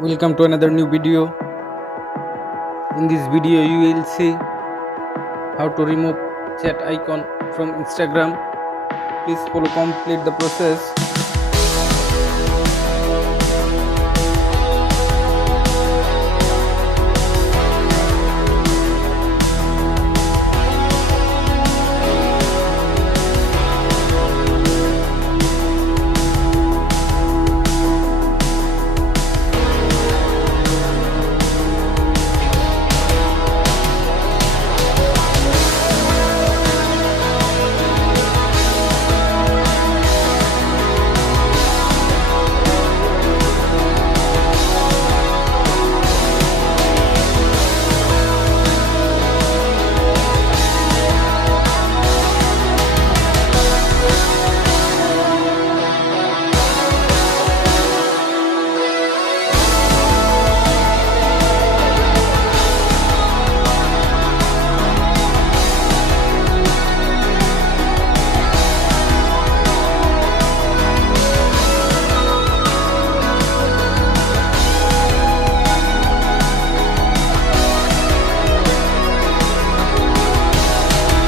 Welcome to another new video. In this video you will see how to remove chat icon from Instagram. Please follow complete the process.